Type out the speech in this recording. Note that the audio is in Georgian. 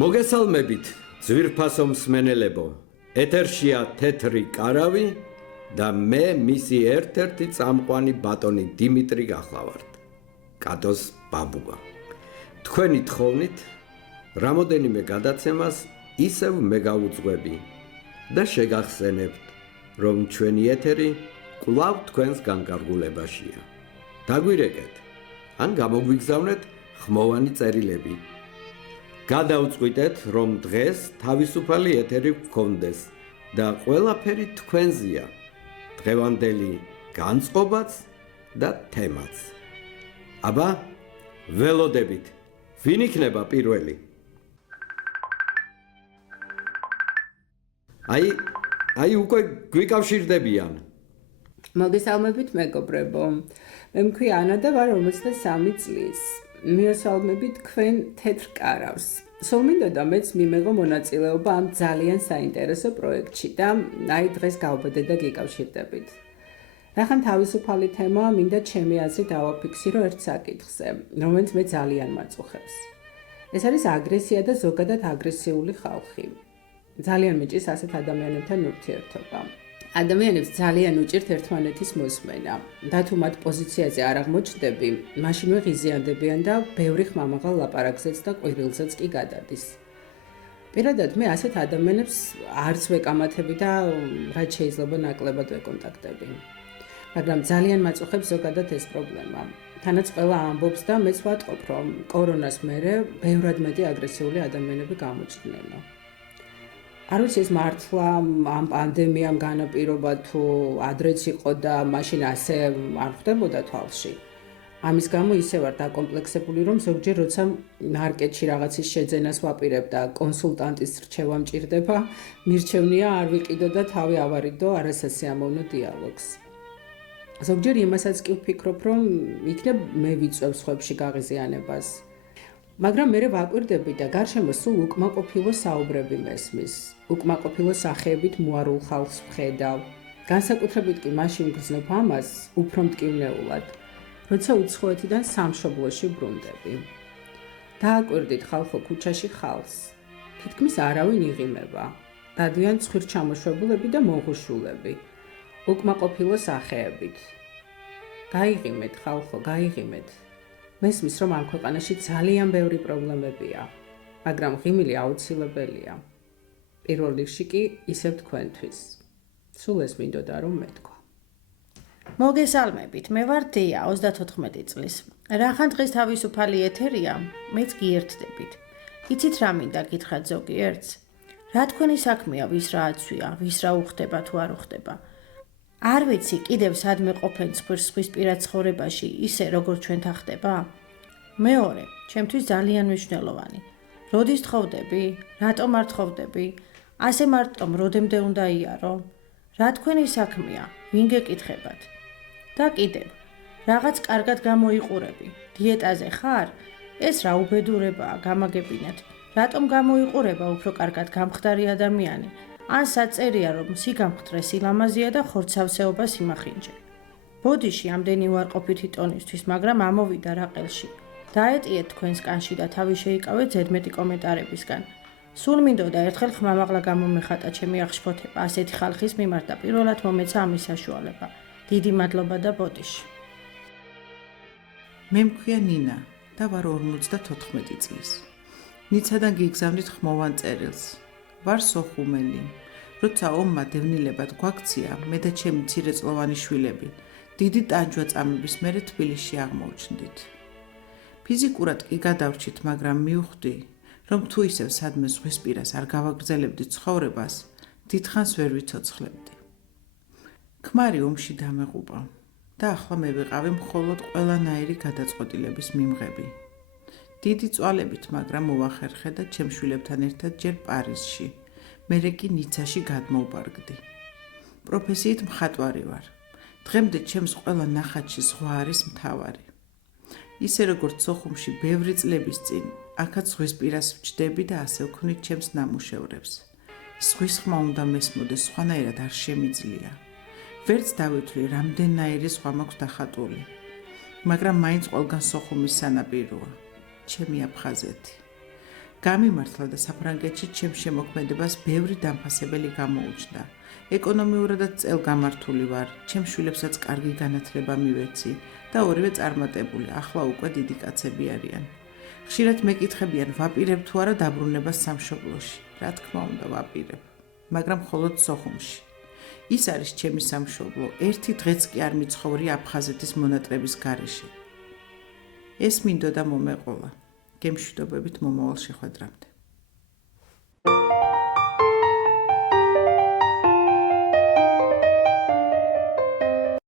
მოგესალმებით, ძვირფასო მსმენელებო. ეთერშია თეთრი კარავი და მე მისი ერთ-ერთი წამყვანი ბატონი დიმიტრი გახლავართ. კატოს ბაბუა. თქვენი თხოვნით რამოდენიმე გადაცემას ისევ მეგაუძღვები და შეგახსენებთ, რომ ჩვენი ეთერი კვლავ თქვენს განკარგულებაშია. დაგვირეკეთ, ან გამოგვიგზავნეთ ხმოვანი წერილები. გადავწყვიტეთ, რომ დღეს თავისუფალი ეთერი გქონდეს და ყველაფერი თქვენზეა. დღევანდელი განწყობაც და თემაც. აბა, ველოდებით. ვინ იქნება პირველი? აი უკვე გვიკავშირდებიან. მოგესალმებით მეგობრებო. მე მქვია ანა და ვარ 53 წლის. მიესალმებით თქვენ თეთრ კარავს. სულ მინდოდა მეც მიმეღო მონაწილეობა ამ ძალიან საინტერესო პროექტში და აი დღეს გავბედე და გიკავშირდებით. რახან თავისუფალი თემა მინდა ჩემი აზრით დავაფიქსირო ერთ საკითხზე, რომელიც მე ძალიან მაწუხებს. ეს არის აგრესია და ზოგადად აგრესიული ხალხი. ძალიან მიჭირს ასეთ ადამიანებთან ურთიერთობა. ადამიანებს ძალიან უჭირთ ერთმანეთის მოსმენა და თუ მათ პოზიციაზე არ აღმოჩნდები, მაშინვე ღიზიანდებიან და ბევრი ხმამაღალ ლაპარაკზეც და ყვირილზეც კი გადადის. პირადად მე ასეთ ადამიანებს არც ვეკამათები და რაც შეიძლება ნაკლებად ვეკონტაქტები. მაგრამ ძალიან მაწუხებს ზოგადად ეს პრობლემა. თანაც ყველა ამბობს და მეც ვატყობ, რომ კორონას მერე ბევრად მეტი აგრესიული ადამიანები გამოჩნდნენ. არ ვიცი ეს მართლა ამ პანდემიამ განაპირობა თუ ადრეც იყო და მაშინ ასე არ ხდებოდა თვალში. ამის გამო ისე ვარ დაკომპლექსებული, რომ ზოგჯერ როცა მარკეტში რაღაცის შეძენას ვაპირებ და კონსულტანტის რჩევა მჭირდება, მირჩევნია არ ვიყიდო და თავი ავარიდო არასასიამოვნო დიალოგს. ზოგჯერ იმასაც კი ვფიქრობ, რომ იქნებ მე ვიწევ სხვებში გაღიზიანებას. მაგრამ მე ვაკვირდები და გარშემო სულ უკმაყოფილო საუბრები მესმის. უკმაყოფილო სახეებით მოარულ ხალხს ვხედავ. განსაკუთრებით კი მაშინ ვგრძნობ ამას უფრო მტკივნეულად, როცა უცხოეთიდან სამშობლოში ბრუნდები. დააკვირდით ხალხო ქუჩაში ხალხს. თითქმის არავინ იღიმება. დადიან ცხვირჩამოშვებულები და მოღუშულები. უკმაყოფილო სახეებით. გაიღიმეთ ხალხო, გაიღიმეთ. მესმის, რომ ამ ქვეყანაში ძალიან ბევრი პრობლემებია, მაგრამ ღიმილი აუცილებელია. პირველ რიგში კი ისევ თქვენთვის. სულ ეს მინდოდა რომ მეთქვა. მოგესალმებით, მე ვარ დია, 34 წლის. რახან დღეს თავისუფალი ეთერია, მეც გიერთდებით. იცით რა მინდა გითხრათ ზოგიერთს? რა თქვენი საქმეა, ვის რა აცვია, ვის რა უხდება თუ არ უხდება? არ ვიცი, კიდევ სადმე ყოფენ სხვისპირა ცხოვრებაში, ისე როგორ ჩვენთან ხდება? მეორე, ჩემთვის ძალიან მნიშვნელოვანი. როდის თხოვდები? რატომ არ თხოვდები? ასე მარტომ როდემდე უნდა იარო? რა თქვენი საქმეა? ვინ გეკითხებათ? და კიდევ, რაღაც კარგად გამოიყურები. დიეტაზე ხარ? ეს რა უბედურებაა, გამაგებინათ. რატომ გამოიყურება უფრო კარგად გამხდარი ადამიანი? ან საწერია, რომ სიგამხდრე სილამაზია და ხორცავსეობა სიმახინჯე. ბოდიში ამდენი უარყოფითი ტონისთვის, მაგრამ ამოვიდა რაყელში. დაეტიეთ თქვენს კანში და თავი შეიკავეთ ზედმეტი კომენტარებისგან. სულ მინდოდა ერთხელ ხმამაღლა გამომეხატა ჩემი აღშფოთება ასეთი ხალხის მიმართ და პირველად მომეცა ამის საშუალება. დიდი მადლობა და ბოდიში. მე მქვია ნინა და ვარ 54 წლის. ნიცადან გიგზავნით ხმოვან წერილს. ვარ სოხუმელი. როცა ომმა დევნილებად გვაქცია, მე და ჩემი მცირეწლოვანი შვილები დიდი ტანჯვა-წამების მერე თბილისში აღმოუჩნდით. ფიზიკურად კი გადავრჩით, მაგრამ მივხვდი, რომ თუ ისევ სადმე ზღვისპირას არ გავაგრძელებდი ცხოვრებას, დიდხანს ვერ ვიცოცხლებდი. ქმარი ომში დამეღუპა და ახლა მე ვიყავი მხოლოდ ყველანაირი გადაწყვეტილების მიმღები. დიდი წვალებით, მაგრამ მოვახერხე და ჩემ შვილებთან ერთად ჯერ პარიზში, მერე კი ნიცაში გადმოვბარგდი. პროფესიით მხატვარი ვარ. დღემდე ჩემს ყველა ნახატში ზღვა არის მთავარი. ისე როგორც სოხუმში ბევრი წლების წინ, აქაც ზღვისპირას ვჯდები და ასე ვქვნით ჩემს ნამუშევრებს. ზღვის ხმა უნდა მესმოდეს, სხვანაირად არ შემიძლია. ვერც დავითვლი, რამდენნაირი ზღვა მაქვს დახატული. მაგრამ მაინც ყველგან სოხუმის სანაპიროა. ჩემი აფხაზეთი. გამიმართლა და საფრანგეთში ჩემს შემოქმედებას ბევრი დამფასებელი გამოუჩნდა. ეკონომიურადაც წელგამართული ვარ, ჩემს შვილებსაც კარგი განათლება მივეცი და ორივე წარმატებული, ახლა უკვე დიდი კაცები არიან. ხშირად მეკითხებიან, ვაპირებ თუ არა დაბრუნებას სამშობლოში. რა თქმა უნდა, ვაპირებ, მაგრამ მხოლოდ სოხუმში. ის არის ჩემი სამშობლო, ერთი დღეც კი არ მიცხოვრი აფხაზეთის მონატრების გარეშე. ეს მინდოდა მომეყოლა. გემშვიდობებით მომავალ შეხვედრამდე.